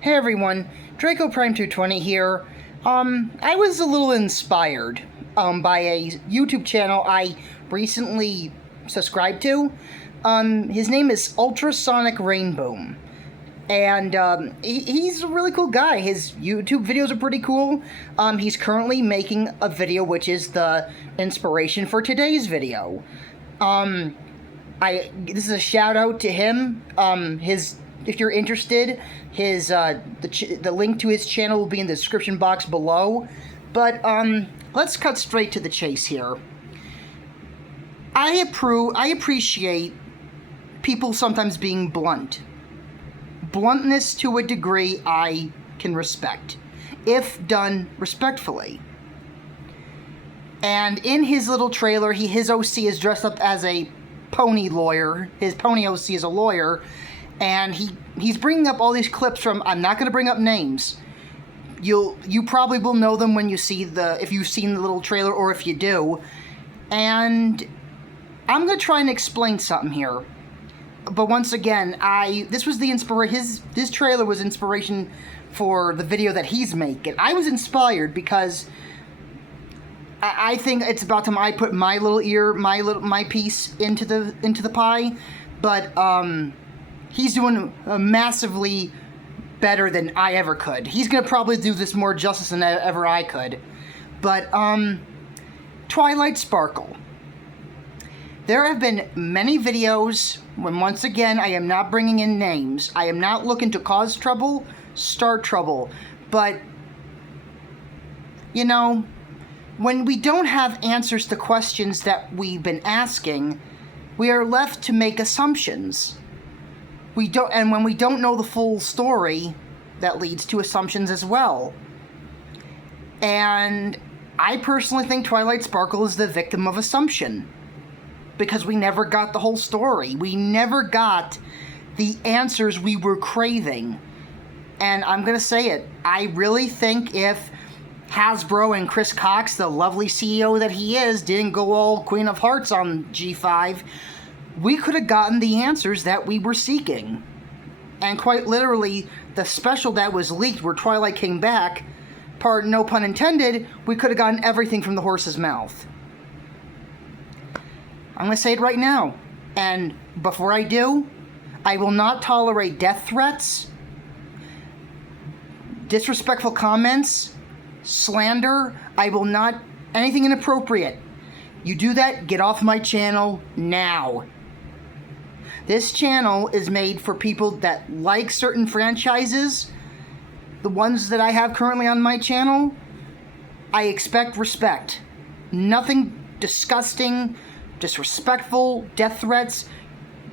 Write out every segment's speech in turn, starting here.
Hey everyone, Draco Prime 220 here. I was a little inspired by a YouTube channel I recently subscribed to. His name is ultrasonicrainboom. And he's a really cool guy. His YouTube videos are pretty cool. He's currently making a video which is the inspiration for today's video. This is a shout out to him. If you're interested, the link to his channel will be in the description box below. But let's cut straight to the chase here. I appreciate people sometimes being blunt. Bluntness to a degree I can respect, if done respectfully. And in his little trailer, his OC is dressed up as a pony lawyer. His pony OC is a lawyer. And he's bringing up all these clips from, I'm not going to bring up names. You probably will know them when you see if you've seen the little trailer or if you do. And I'm going to try and explain something here. But once again, this was the his trailer was inspiration for the video that he's making. I was inspired because I think it's about time I put my piece into the pie. But he's doing massively better than I ever could. He's going to probably do this more justice than ever I could. But, Twilight Sparkle. There have been many videos when, once again, I am not bringing in names. I am not looking to cause trouble, start trouble. But, you know, when we don't have answers to questions that we've been asking, we are left to make assumptions. And when we don't know the full story, that leads to assumptions as well. And I personally think Twilight Sparkle is the victim of assumption. Because we never got the whole story. We never got the answers we were craving. And I'm going to say it. I really think if Hasbro and Chris Cox, the lovely CEO that he is, didn't go all Queen of Hearts on G5, we could have gotten the answers that we were seeking. And quite literally, the special that was leaked where Twilight came back, no pun intended, we could have gotten everything from the horse's mouth. I'm going to say it right now. And before I do, I will not tolerate death threats, disrespectful comments, slander. I will not, anything inappropriate. You do that, get off my channel now. This channel is made for people that like certain franchises. The ones that I have currently on my channel, I expect respect. Nothing disgusting, disrespectful, death threats.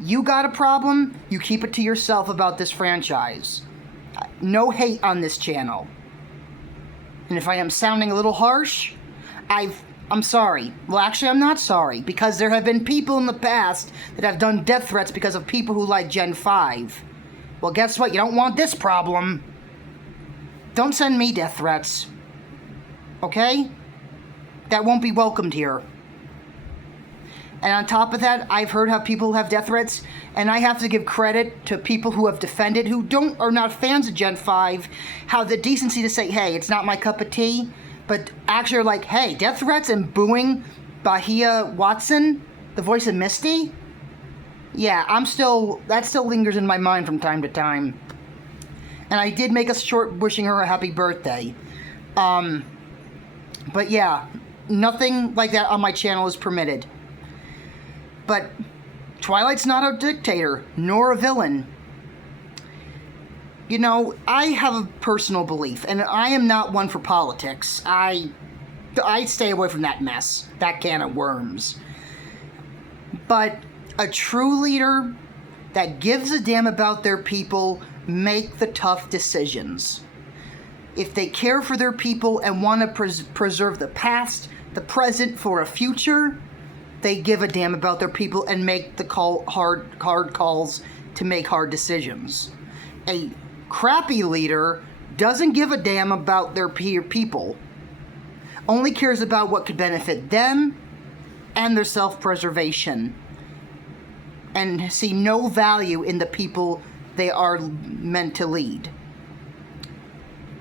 You got a problem, you keep it to yourself about this franchise. No hate on this channel. And if I am sounding a little harsh, I'm sorry. Well, actually, I'm not sorry, because there have been people in the past that have done death threats because of people who like Gen 5. Well, guess what? You don't want this problem. Don't send me death threats. Okay? That won't be welcomed here. And on top of that, I've heard how people have death threats, and I have to give credit to people who have defended, who are not fans of Gen 5, how the decency to say, hey, it's not my cup of tea. But actually are like, hey, death threats and booing Bahia Watson, the voice of Misty? Yeah, that still lingers in my mind from time to time. And I did make a short wishing her a happy birthday. But yeah, nothing like that on my channel is permitted. But Twilight's not a dictator, nor a villain. You know, I have a personal belief, and I am not one for politics. I stay away from that mess, that can of worms. But a true leader that gives a damn about their people make the tough decisions. If they care for their people and want to preserve the past, the present for a future, they give a damn about their people and make the hard calls to make hard decisions. A crappy leader doesn't give a damn about their people, only cares about what could benefit them and their self-preservation, and see no value in the people they are meant to lead.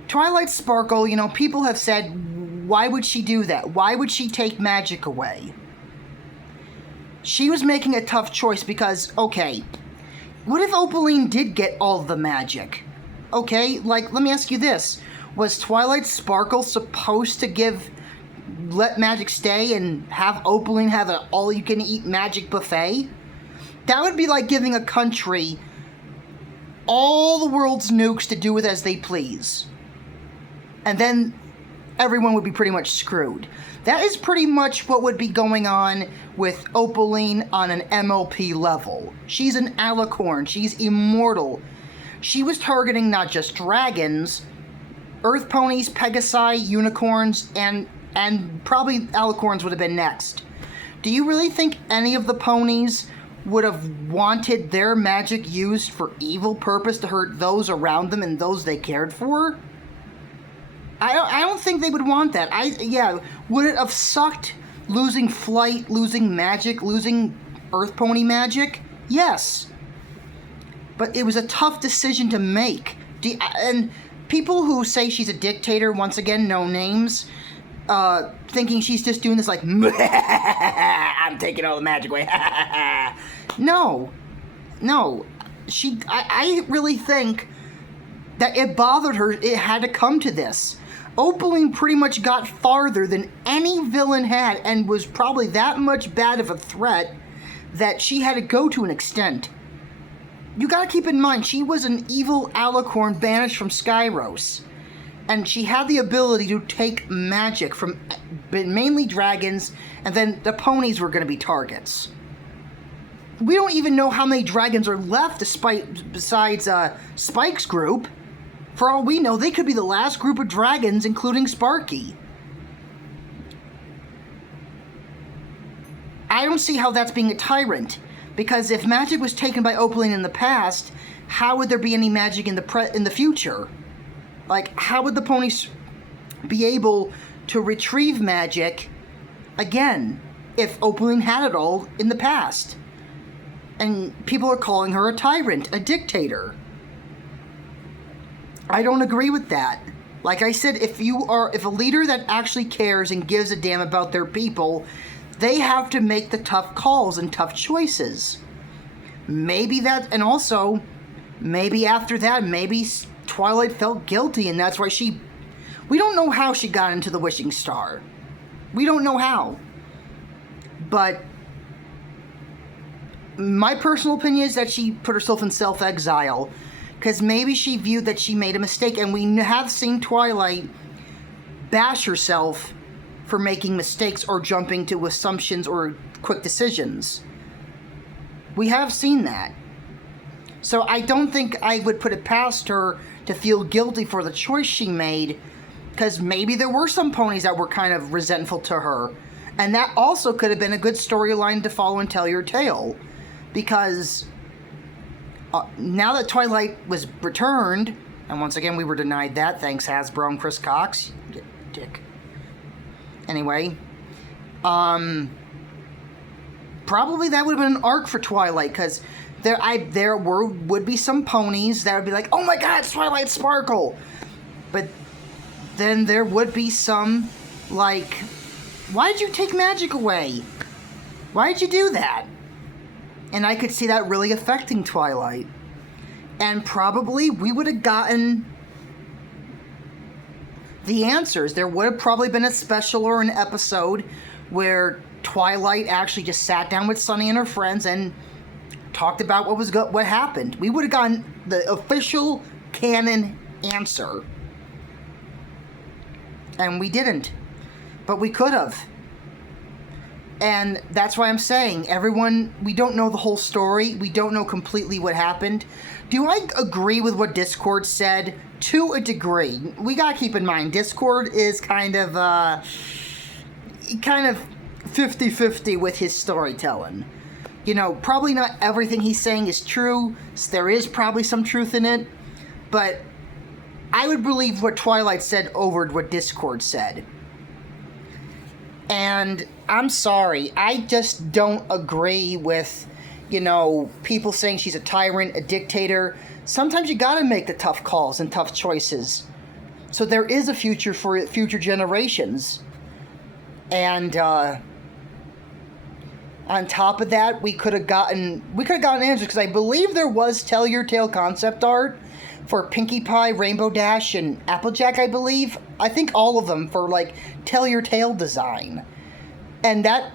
Twilight Sparkle, you know, people have said, why would she do that? Why would she take magic away? She was making a tough choice because, okay, what if Opaline did get all the magic? Okay, like, let me ask you this. Was Twilight Sparkle supposed to let magic stay and have Opaline have an all-you-can-eat magic buffet? That would be like giving a country all the world's nukes to do with as they please. And then everyone would be pretty much screwed. That is pretty much what would be going on with Opaline on an MLP level. She's an alicorn. She's immortal. She was targeting not just dragons, earth ponies, pegasi, unicorns, and probably alicorns would have been next. Do you really think any of the ponies would have wanted their magic used for evil purpose to hurt those around them and those they cared for? I don't think they would want that. Would it have sucked losing flight, losing magic, losing earth pony magic? Yes. But it was a tough decision to make. And people who say she's a dictator, once again, no names, thinking she's just doing this like, I'm taking all the magic away. No. I really think that it bothered her. It had to come to this. Opaline pretty much got farther than any villain had and was probably that much bad of a threat that she had to go to an extent. You gotta keep in mind, she was an evil alicorn banished from Skyros. And she had the ability to take magic from mainly dragons, and then the ponies were gonna be targets. We don't even know how many dragons are left besides Spike's group. For all we know, they could be the last group of dragons, including Sparky. I don't see how that's being a tyrant, because if magic was taken by Opaline in the past, how would there be any magic in the future? Like, how would the ponies be able to retrieve magic again if Opaline had it all in the past? And people are calling her a tyrant, a dictator. I don't agree with that. Like I said, if a leader that actually cares and gives a damn about their people, they have to make the tough calls and tough choices. Maybe after that, maybe Twilight felt guilty, and that's why we don't know how she got into the Wishing Star. We don't know how. But my personal opinion is that she put herself in self-exile, because maybe she viewed that she made a mistake, and we have seen Twilight bash herself for making mistakes or jumping to assumptions or quick decisions. We have seen that. So I don't think I would put it past her to feel guilty for the choice she made, because maybe there were some ponies that were kind of resentful to her, and that also could have been a good storyline to follow and tell your tale, because now that Twilight was returned, and once again we were denied that, thanks Hasbro and Chris Cox, you dick. Anyway, probably that would have been an arc for Twilight, because there would be some ponies that would be like, oh my god, it's Twilight Sparkle! But then there would be some, like, why did you take magic away? Why did you do that? And I could see that really affecting Twilight. And probably we would have gotten the answers. There would have probably been a special or an episode where Twilight actually just sat down with Sunny and her friends and talked about what happened. We would have gotten the official canon answer. And we didn't. But we could have. And that's why I'm saying, we don't know the whole story. We don't know completely what happened. Do I agree with what Discord said? To a degree. We gotta keep in mind, Discord is kind of 50-50 with his storytelling. You know, probably not everything he's saying is true. There is probably some truth in it. But I would believe what Twilight said over what Discord said. And I'm sorry, I just don't agree with, people saying she's a tyrant, a dictator. Sometimes you gotta make the tough calls and tough choices. So there is a future for future generations. And on top of that, we could have gotten answers, because I believe there was Tell Your Tale concept art for Pinkie Pie, Rainbow Dash, and Applejack, I believe. I think all of them for, like, Tell Your Tale design. And that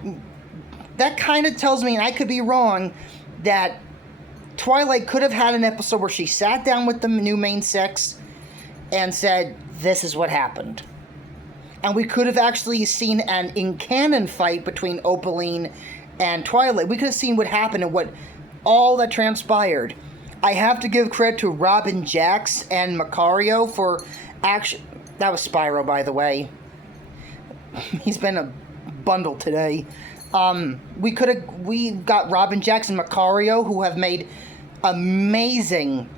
kind of tells me, and I could be wrong, that Twilight could have had an episode where she sat down with the new main six and said, this is what happened. And we could have actually seen an in-canon fight between Opaline and Twilight. We could have seen what happened and what all that transpired. I have to give credit to Robin Jax and Macario for actually... That was Spyro, by the way. He's been a bundle today. We got Robin Jax and Macario, who have made amazing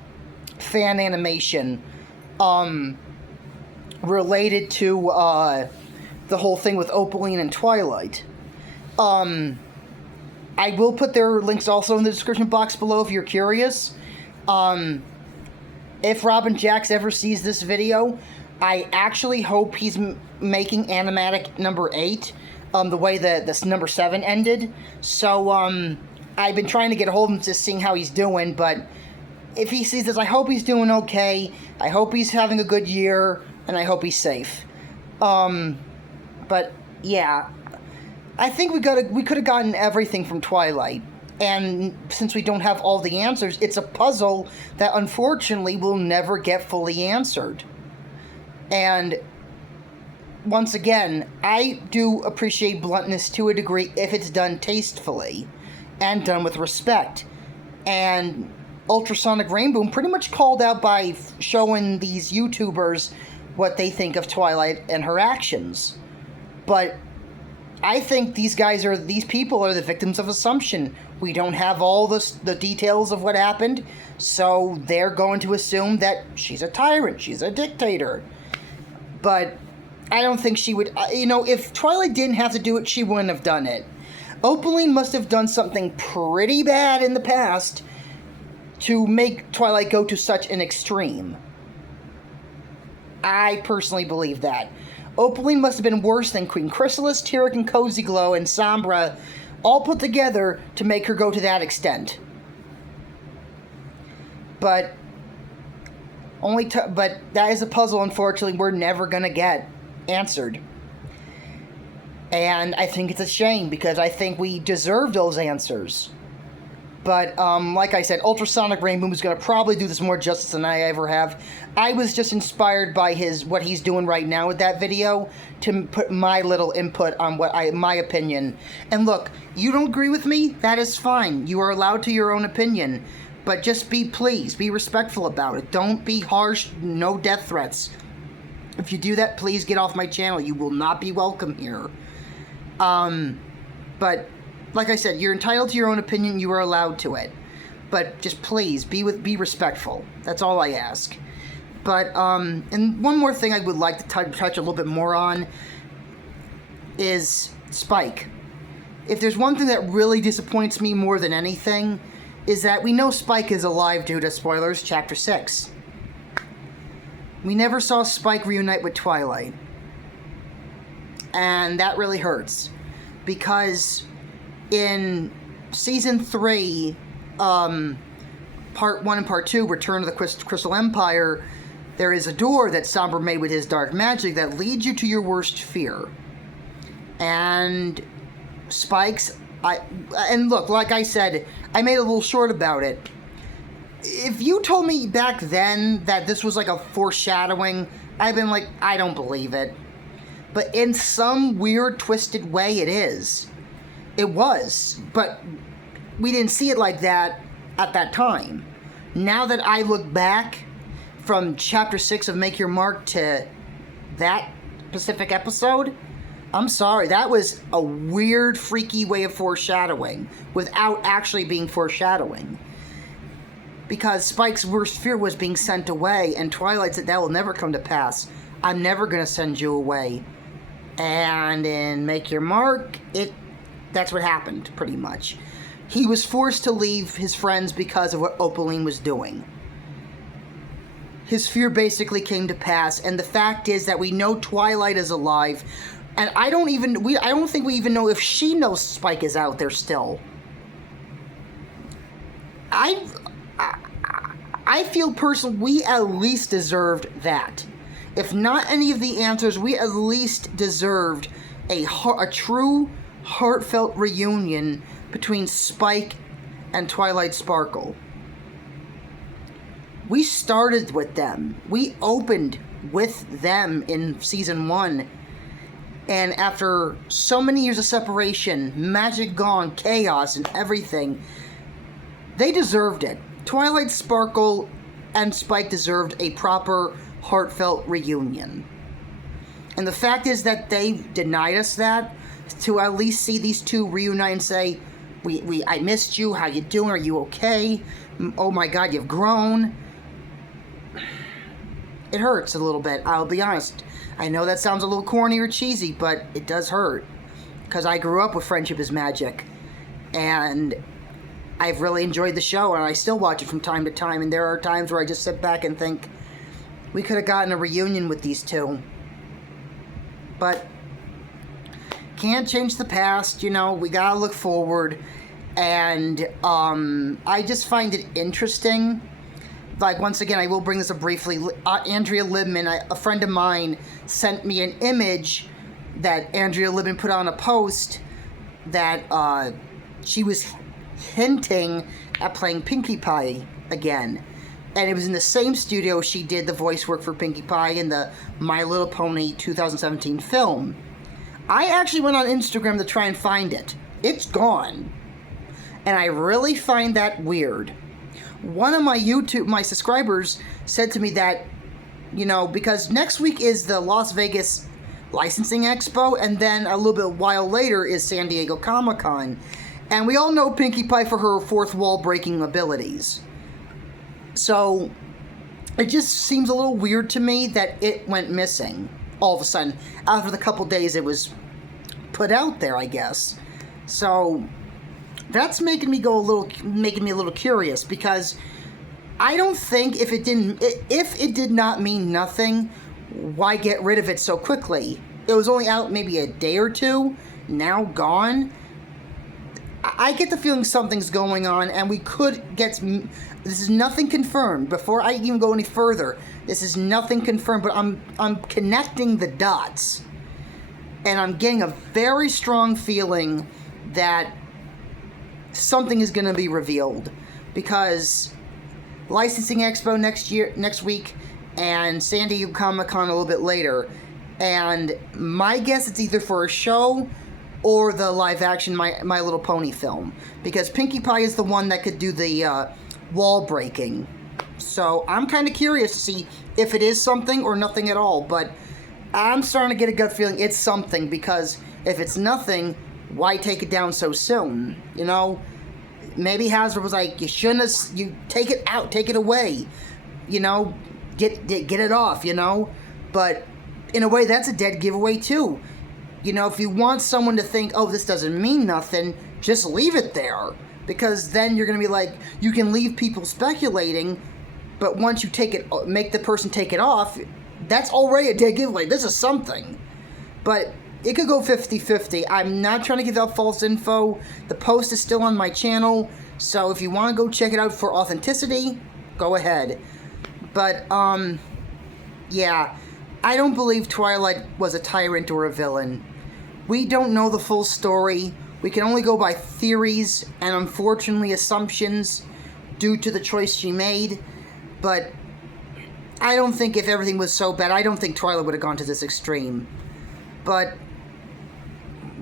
fan animation related to the whole thing with Opaline and Twilight. I will put their links also in the description box below if you're curious. If Robin Jax ever sees this video, I actually hope he's making Animatic number 8, the way that this number 7 ended. So, I've been trying to get a hold of him, just seeing how he's doing, but if he sees this, I hope he's doing okay. I hope he's having a good year, and I hope he's safe. But, yeah. I think we could have gotten everything from Twilight. And since we don't have all the answers, it's a puzzle that unfortunately will never get fully answered. And once again, I do appreciate bluntness to a degree if it's done tastefully and done with respect. And Ultrasonic Rainboom pretty much called out by showing these YouTubers what they think of Twilight and her actions. But I think these people are the victims of assumption. We don't have all the details of what happened, so they're going to assume that she's a tyrant, she's a dictator. But I don't think she would... if Twilight didn't have to do it, she wouldn't have done it. Opaline must have done something pretty bad in the past to make Twilight go to such an extreme. I personally believe that. Opaline must have been worse than Queen Chrysalis, Tyrek, and Cozy Glow, and Sombra all put together to make her go to that extent. But but that is a puzzle, unfortunately, we're never gonna get answered. And I think it's a shame, because I think we deserve those answers. But, like I said, Ultrasonic Rainboom is going to probably do this more justice than I ever have. I was just inspired by what he's doing right now with that video to put my little input on my opinion. And look, you don't agree with me? That is fine. You are allowed to your own opinion. But just please, be respectful about it. Don't be harsh, no death threats. If you do that, please get off my channel. You will not be welcome here. But... like I said, you're entitled to your own opinion. You are allowed to it. But just please, be respectful. That's all I ask. But, and one more thing I would like to touch a little bit more on is Spike. If there's one thing that really disappoints me more than anything, is that we know Spike is alive due to, spoilers, Chapter 6. We never saw Spike reunite with Twilight. And that really hurts. Because in Season 3, Part 1 and Part 2, Return of the Crystal Empire, there is a door that Sombra made with his dark magic that leads you to your worst fear. And Spike's... and look, like I said, I made a little short about it. If you told me back then that this was like a foreshadowing, I'd been like, I don't believe it. But in some weird, twisted way, it is. It was. But we didn't see it like that at that time. Now that I look back from Chapter 6 of Make Your Mark to that specific episode, I'm sorry, that was a weird, freaky way of foreshadowing without actually being foreshadowing. Because Spike's worst fear was being sent away, and Twilight said that will never come to pass. I'm never going to send you away. And in Make Your Mark, that's what happened, pretty much. He was forced to leave his friends because of what Opaline was doing. his fear basically came to pass, and the fact is that we know Twilight is alive, and I don't think we even know if she knows Spike is out there still. I feel personally we at least deserved that. If not any of the answers, we at least deserved a true, heartfelt reunion between Spike and Twilight Sparkle. We started with them. We opened with them in season 1. And after so many years of separation, magic gone, chaos, and everything, they deserved it. Twilight Sparkle and Spike deserved a proper, heartfelt reunion. And the fact is that they denied us that, to at least see these two reunite and say, I missed you, how you doing, are you okay? Oh my god, you've grown. It hurts a little bit, I'll be honest. I know that sounds a little corny or cheesy, but it does hurt. Because I grew up with Friendship is Magic. And I've really enjoyed the show, and I still watch it from time to time, and there are times where I just sit back and think, we could have gotten a reunion with these two. But can't change the past, you know, we gotta look forward. And I just find it interesting. Like, once again, I will bring this up briefly. Andrea Libman, a friend of mine, sent me an image that Andrea Libman put on a post that she was hinting at playing Pinkie Pie again. And it was in the same studio she did the voice work for Pinkie Pie in the My Little Pony 2017 film. I actually went on Instagram to try and find it. It's gone. And I really find that weird. One of my subscribers said to me that, you know, because next week is the Las Vegas Licensing Expo, and then a little bit while later is San Diego Comic-Con. And we all know Pinkie Pie for her fourth wall breaking abilities. So it just seems a little weird to me that it went missing all of a sudden after the couple days it was put out there, I guess. So that's making me a little curious, because I don't think if it did not mean nothing, why get rid of it so quickly? It was only out maybe a day or two, now gone. I get the feeling something's going on, and we could get. This is nothing confirmed. Before I even go any further, this is nothing confirmed. But I'm connecting the dots, and I'm getting a very strong feeling that something is going to be revealed, because Licensing Expo next week, and San Diego Comic-Con a little bit later. And my guess it's either for a show or the live-action My Little Pony film, because Pinkie Pie is the one that could do the wall breaking. So I'm kind of curious to see if it is something or nothing at all, but I'm starting to get a gut feeling it's something, because if it's nothing, why take it down so soon? You know, maybe Hasbro was like, you shouldn't have, you take it out, take it away, you know, get it off, you know. But in a way, that's a dead giveaway too. You know, if you want someone to think, oh, this doesn't mean nothing, just leave it there. Because then you're going to be like, you can leave people speculating, but once you make the person take it off, that's already a dead giveaway. This is something. But it could go 50-50. I'm not trying to give out false info. The post is still on my channel, so if you want to go check it out for authenticity, go ahead. But, yeah, I don't believe Twilight was a tyrant or a villain. We don't know the full story. We can only go by theories and, unfortunately, assumptions due to the choice she made. But I don't think if everything was so bad, I don't think Twilight would have gone to this extreme. But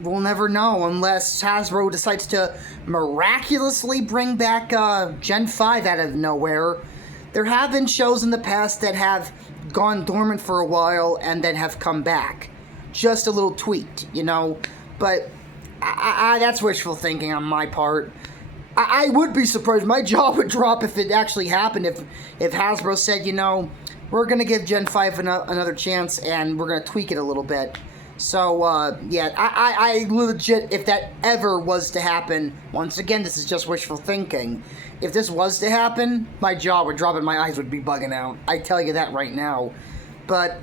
we'll never know unless Hasbro decides to miraculously bring back Gen 5 out of nowhere. There have been shows in the past that have gone dormant for a while and then have come back. Just a little tweaked, you know. But that's wishful thinking on my part. I would be surprised. My jaw would drop if it actually happened. If Hasbro said, you know, we're going to give Gen 5 another chance and we're going to tweak it a little bit. So, yeah, I legit, if that ever was to happen, once again, this is just wishful thinking. If this was to happen, my jaw would drop and my eyes would be bugging out. I tell you that right now. But,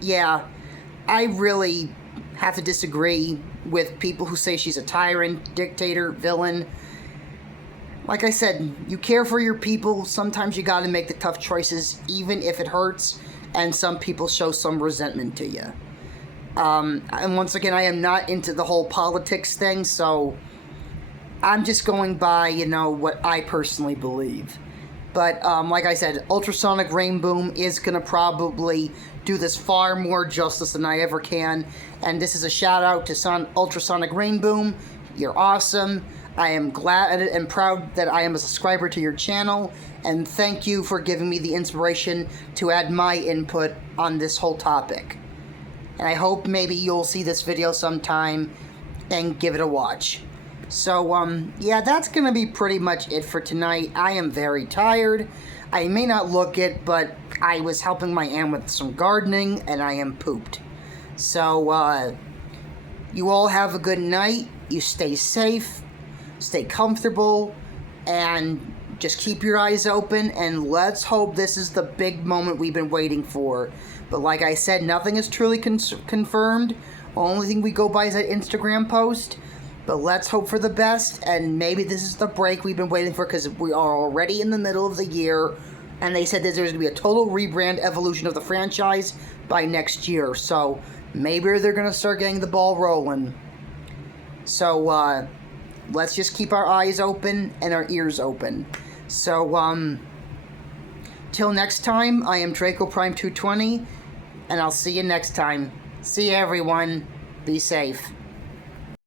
yeah, I really have to disagree with people who say she's a tyrant, dictator, villain. Like I said, you care for your people. Sometimes you gotta make the tough choices, even if it hurts, and some people show some resentment to you. And once again, I am not into the whole politics thing, so I'm just going by, you know, what I personally believe. But, like I said, Ultrasonic Rainboom is going to probably do this far more justice than I ever can. And this is a shout out to Ultrasonic Rainboom. You're awesome. I am glad and proud that I am a subscriber to your channel. And thank you for giving me the inspiration to add my input on this whole topic. And I hope maybe you'll see this video sometime and give it a watch. So, yeah, that's going to be pretty much it for tonight. I am very tired. I may not look it, but I was helping my aunt with some gardening, and I am pooped. So, you all have a good night. You stay safe, stay comfortable, and just keep your eyes open, and let's hope this is the big moment we've been waiting for. But like I said, nothing is truly confirmed. Only thing we go by is that Instagram post. But let's hope for the best, and maybe this is the break we've been waiting for, because we are already in the middle of the year, and they said that there's going to be a total rebrand evolution of the franchise by next year. So maybe they're going to start getting the ball rolling. So let's just keep our eyes open and our ears open. So till next time, I am Draco Prime 220, and I'll see you next time. See you, everyone. Be safe.